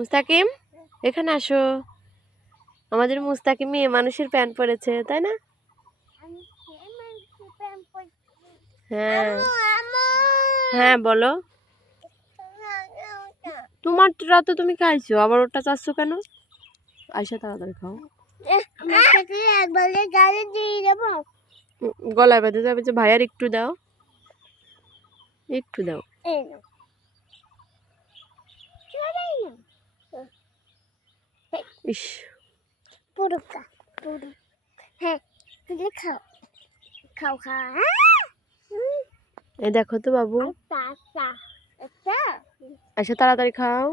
মুস্তাকিম এখানে আসো। আমাদের মুস্তাকিম মেয়ে মানুষের প্যান্ট পরেছে, তাই না? হ্যাঁ হ্যাঁ বলো। তোমারটা তো তুমি খাইছো, আবার ওটা চাচ্ছ কেন? আয়শা তাড়াতাড়ি খাও। গলায় বেঁধে যাবে যে, ভাইয়ার একটু দাও, একটু দাও। ইস এ দেখো তো বাবু, আচ্ছা তাড়াতাড়ি খাও।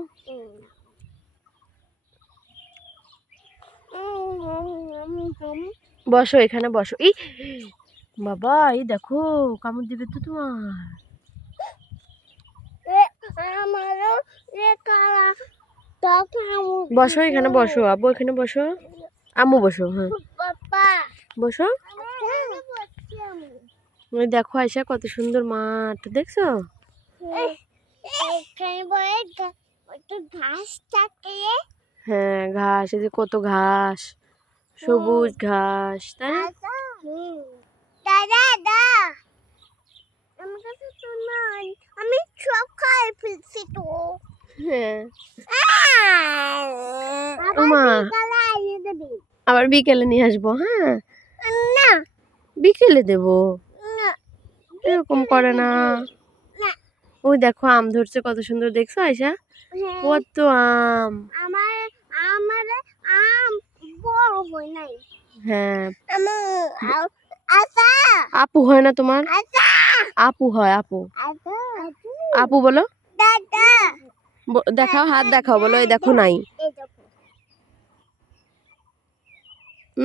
বসো এখানে বসো। এই বাবা, এই দেখো কামড় দিবে তো তোমার। বসো এখানে বসো, আব্বু এখানে বসো, আম্মু বসো। হ্যাঁ বসো। ওই দেখো আয়শা, কত সুন্দর মাঠ, দেখছো? হ্যাঁ ঘাস, এই যে কত ঘাস, সবুজ ঘাস, তাই না? আমি সব খাই ফেলছি তো। হ্যাঁ আবার বিকেলে নিয়ে আসবো। হ্যাঁ না বিকেলে দেবো, এরকম করে না। ওই দেখো আম ধরছে কত সুন্দর, দেখছো আয়শা? কত আম। হ্যাঁ আপু হয় না তোমার? আপু হয়, আপু। আপু বলো, দেখাও, হাত দেখাও, বলো এই দেখো। নাই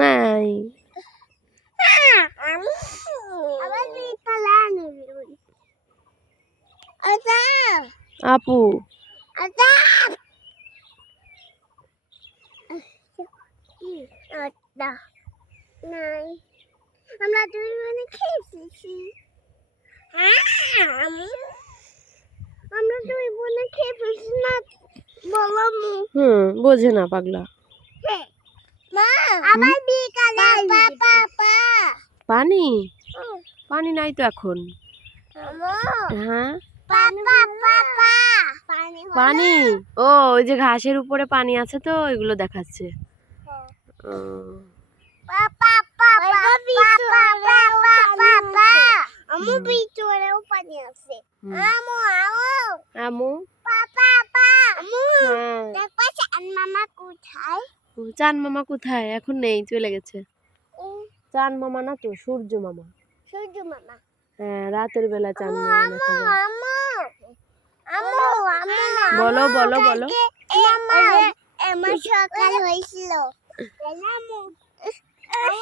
নাই আপু। আমরা দুই বোনে খেয়েছি, আমরা দুই বোনে খেয়ে ফেলছি না, বলো। বোঝে না পাগলা। পানি পানি নাই তো এখন। হ্যাঁ পানি, ও ওই যে ঘাসের উপরে পানি আছে তো, ওইগুলো দেখাচ্ছে। চান মামা কোথায়? এখন নেই, চলে গেছে। চান মামা না তো, সূর্য মামা। হ্যাঁ রাতের বেলা চান মামা দেখা যায়। বলো বলো বলো। সকাল হয়েছিল।